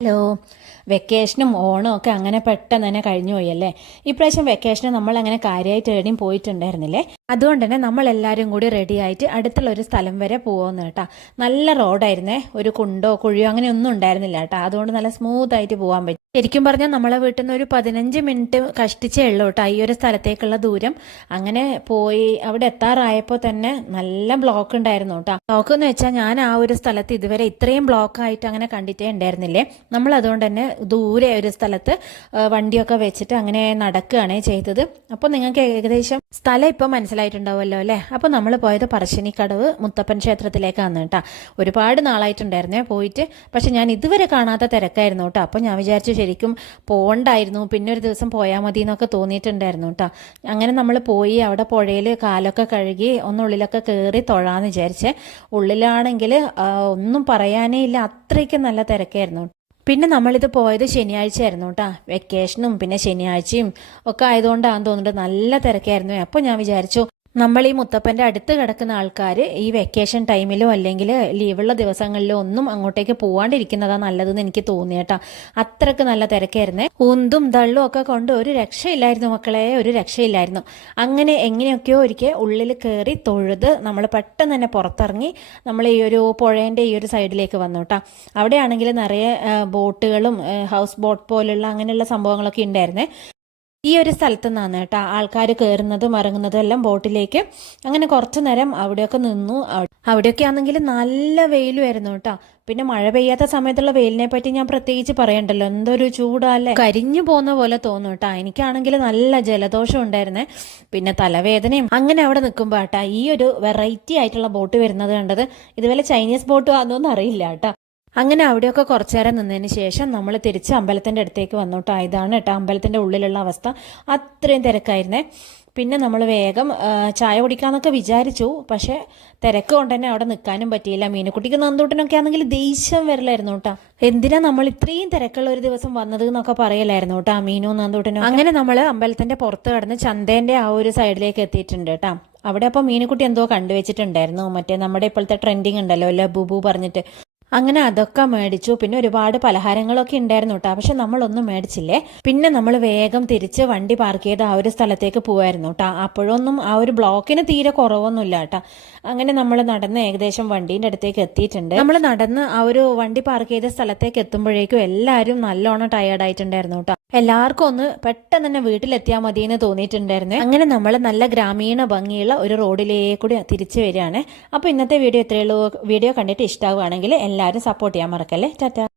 Hello. വെക്കേഷനും ഓണവും ഒക്കെ അങ്ങനെ പെട്ടെന്ന് തന്നെ കഴിഞ്ഞു പോയല്ലേ ഇപ്രാവശ്യം വെക്കേഷന് നമ്മൾ അങ്ങനെ കാര്യമായിട്ട് എവിടെയും പോയിട്ടുണ്ടായിരുന്നില്ലേ? അതുകൊണ്ട് തന്നെ നമ്മൾ എല്ലാവരും കൂടി റെഡി ആയിട്ട് അടുത്തുള്ള ഒരു സ്ഥലം വരെ പോകുമെന്ന് കേട്ടാ. നല്ല റോഡായിരുന്നേ ഒരു കുണ്ടോ കുഴിയോ അങ്ങനെ ഒന്നും ഉണ്ടായിരുന്നില്ല കേട്ടോ. അതുകൊണ്ട് നല്ല സ്മൂത്ത് ആയിട്ട് പോകാൻ പറ്റും. ശരിക്കും പറഞ്ഞാൽ നമ്മളെ വീട്ടിൽ നിന്ന് ഒരു പതിനഞ്ച് മിനിറ്റ് കഷ്ടിച്ചേ ഉള്ളൂ കേട്ടോ. ഈ ഒരു സ്ഥലത്തേക്കുള്ള ദൂരം. അങ്ങനെ പോയി അവിടെ എത്താറായപ്പോൾ തന്നെ നല്ല ബ്ലോക്ക് ഉണ്ടായിരുന്നു കേട്ടോ. ബ്ലോക്ക് എന്ന് വെച്ചാൽ ഞാൻ ആ ഒരു സ്ഥലത്ത് ഇതുവരെ ഇത്രയും ബ്ലോക്ക് ആയിട്ട് അങ്ങനെ കണ്ടിട്ടേ ഉണ്ടായിരുന്നില്ലേ. നമ്മൾ അതുകൊണ്ട് തന്നെ ദൂരെ ഒരു സ്ഥലത്ത് വണ്ടിയൊക്കെ വെച്ചിട്ട് അങ്ങനെ നടക്കുകയാണ് ചെയ്തത്. അപ്പോൾ നിങ്ങൾക്ക് ഏകദേശം സ്ഥലം ഇപ്പം മനസ്സിലായിട്ടുണ്ടാവുമല്ലോ അല്ലേ? അപ്പോൾ നമ്മൾ പോയത് പറശ്ശിനിക്കടവ് മുത്തപ്പൻ ക്ഷേത്രത്തിലേക്കാണ് കേട്ടോ. ഒരുപാട് നാളായിട്ടുണ്ടായിരുന്നേ പോയിട്ട്. പക്ഷെ ഞാൻ ഇതുവരെ കാണാത്ത തിരക്കായിരുന്നു കേട്ടോ. അപ്പോൾ ഞാൻ വിചാരിച്ചു ശരിക്കും പോകണ്ടായിരുന്നു പിന്നെ ഒരു ദിവസം പോയാൽ മതി എന്നൊക്കെ തോന്നിയിട്ടുണ്ടായിരുന്നു കേട്ടോ. അങ്ങനെ നമ്മൾ പോയി അവിടെ പുഴയിൽ കാലൊക്കെ കഴുകി ഒന്നുള്ളിലൊക്കെ കയറി തൊഴാന്ന് വിചാരിച്ചേ. ഉള്ളിലാണെങ്കിൽ ഒന്നും പറയാനേ ഇല്ല. അത്രയ്ക്ക് നല്ല തിരക്കായിരുന്നു പിന്നെ നമ്മളിത് പോയത് ശനിയാഴ്ച ആയിരുന്നു കേട്ടോ വെക്കേഷനും പിന്നെ ശനിയാഴ്ചയും ഒക്കെ ആയതുകൊണ്ടാണെന്ന് തോന്നുന്നുണ്ട് നല്ല തിരക്കായിരുന്നു. അപ്പോൾ ഞാൻ വിചാരിച്ചു നമ്മൾ ഈ മുത്തപ്പന്റെ അടുത്ത് കിടക്കുന്ന ആൾക്കാർ ഈ വെക്കേഷൻ ടൈമിലോ അല്ലെങ്കിൽ ലീവുള്ള ദിവസങ്ങളിലോ ഒന്നും അങ്ങോട്ടേക്ക് പോവാണ്ടിരിക്കുന്നതാ നല്ലതെന്ന് എനിക്ക് തോന്നി കേട്ടോ അത്രയ്ക്ക് നല്ല തിരക്കായിരുന്നേ. ഉന്തും തള്ളും ഒക്കെ കൊണ്ട് ഒരു രക്ഷയില്ലായിരുന്നു മക്കളെ ഒരു രക്ഷയില്ലായിരുന്നു. അങ്ങനെ എങ്ങനെയൊക്കെയോ ഒരിക്കൽ ഉള്ളിൽ കയറി തൊഴുത് നമ്മൾ പെട്ടെന്ന് തന്നെ പുറത്തിറങ്ങി നമ്മൾ ഈ ഒരു പുഴേന്റെ ഈ ഒരു സൈഡിലേക്ക് വന്നു കേട്ടോ അവിടെയാണെങ്കിൽ നിറയെ ബോട്ടുകളും ഹൗസ് ബോട്ട് പോലുള്ള അങ്ങനെയുള്ള സംഭവങ്ങളൊക്കെ ഉണ്ടായിരുന്നേ. ഈ ഒരു സ്ഥലത്ത് നിന്നാണ് കേട്ടോ ആൾക്കാർ കയറുന്നതും ഇറങ്ങുന്നതും എല്ലാം ബോട്ടിലേക്ക്. അങ്ങനെ കുറച്ചു നേരം അവിടെയൊക്കെ നിന്നു. അവിടെയൊക്കെ ആണെങ്കിൽ നല്ല വെയിലുമായിരുന്നു കേട്ടോ. പിന്നെ മഴ പെയ്യാത്ത സമയത്തുള്ള വെയിലിനെ പറ്റി ഞാൻ പ്രത്യേകിച്ച് പറയണ്ടല്ലോ. എന്തൊരു ചൂടല്ലേ. കരിഞ്ഞു പോകുന്ന പോലെ തോന്നും കേട്ടോ. എനിക്കാണെങ്കിൽ നല്ല ജലദോഷം ഉണ്ടായിരുന്നേ. പിന്നെ തലവേദനയും. അങ്ങനെ അവിടെ നിൽക്കുമ്പോൾ കേട്ടോ ഈ ഒരു വെറൈറ്റി ആയിട്ടുള്ള ബോട്ട് വരുന്നത് കണ്ടത് ഇതുപോലെ ചൈനീസ് ബോട്ട് ആണെന്നൊന്നും അറിയില്ല കേട്ടോ. അങ്ങനെ അവിടെയൊക്കെ കുറച്ചു നേരം നിന്നതിന് ശേഷം നമ്മൾ തിരിച്ച് അമ്പലത്തിന്റെ അടുത്തേക്ക് വന്നോട്ടോ. ഇതാണ് കേട്ടോ അമ്പലത്തിന്റെ ഉള്ളിലുള്ള അവസ്ഥ. അത്രയും തിരക്കായിരുന്നേ. പിന്നെ നമ്മൾ വേഗം ചായ കുടിക്കാന്നൊക്കെ വിചാരിച്ചു. പക്ഷേ തിരക്ക് കൊണ്ട് തന്നെ അവിടെ നിൽക്കാനും പറ്റിയില്ല. മീനക്കുട്ടിക്ക് നന്ദൂട്ടനൊക്കെ ആണെങ്കിൽ ദേഷ്യം വരലായിരുന്നു കേട്ടോ. എന്തിനാ നമ്മൾ ഇത്രയും തിരക്കുള്ള ഒരു ദിവസം വന്നത് എന്നൊക്കെ പറയലായിരുന്നു കേട്ടോ മീനും നന്ദൂട്ടനും അങ്ങനെ നമ്മൾ അമ്പലത്തിന്റെ പുറത്ത് കടന്ന് ചന്തേന്റെ ആ ഒരു സൈഡിലേക്ക് എത്തിയിട്ടുണ്ട് കേട്ടോ. അവിടെ അപ്പോൾ മീനക്കുട്ടി എന്തോ കണ്ടുവച്ചിട്ടുണ്ടായിരുന്നു. മറ്റേ നമ്മുടെ ഇപ്പോഴത്തെ ട്രെൻഡിങ് ഉണ്ടല്ലോ ലബുബു പറഞ്ഞിട്ട്. അങ്ങനെ അതൊക്കെ മേടിച്ചു. പിന്നെ ഒരുപാട് പലഹാരങ്ങളൊക്കെ ഉണ്ടായിരുന്നു കേട്ടോ. പക്ഷെ നമ്മളൊന്നും മേടിച്ചില്ലേ? പിന്നെ നമ്മൾ വേഗം തിരിച്ച് വണ്ടി പാർക്ക് ചെയ്ത് ആ ഒരു സ്ഥലത്തേക്ക് പോവായിരുന്നു കേട്ടോ. അപ്പോഴൊന്നും ആ ഒരു ബ്ലോക്കിന് തീരെ കുറവൊന്നുമില്ല കേട്ടോ. അങ്ങനെ നമ്മൾ നടന്ന് ഏകദേശം വണ്ടീന്റെ അടുത്തേക്ക് എത്തിയിട്ടുണ്ട്. നമ്മൾ നടന്ന് ആ ഒരു വണ്ടി പാർക്ക് ചെയ്ത സ്ഥലത്തേക്ക് എത്തുമ്പോഴേക്കും എല്ലാവരും നല്ലോണം ടയേർഡായിട്ടുണ്ടായിരുന്നു കേട്ടോ. എല്ലാവർക്കും ഒന്ന് പെട്ടെന്ന് തന്നെ വീട്ടിലെത്തിയാൽ മതി എന്ന് തോന്നിയിട്ടുണ്ടായിരുന്നു. അങ്ങനെ നമ്മൾ നല്ല ഗ്രാമീണ ഭംഗിയുള്ള ഒരു റോഡിലേക്കൂടി തിരിച്ചു വരികയാണ്. അപ്പോൾ ഇന്നത്തെ വീഡിയോ ഇത്രയേ ഉള്ളൂ. വീഡിയോ കണ്ടിട്ട് ഇഷ്ടമാവുകയാണെങ്കിൽ എല്ലാവരും സപ്പോർട്ട് ചെയ്യാൻ മറക്കല്ലേ? ടാറ്റ.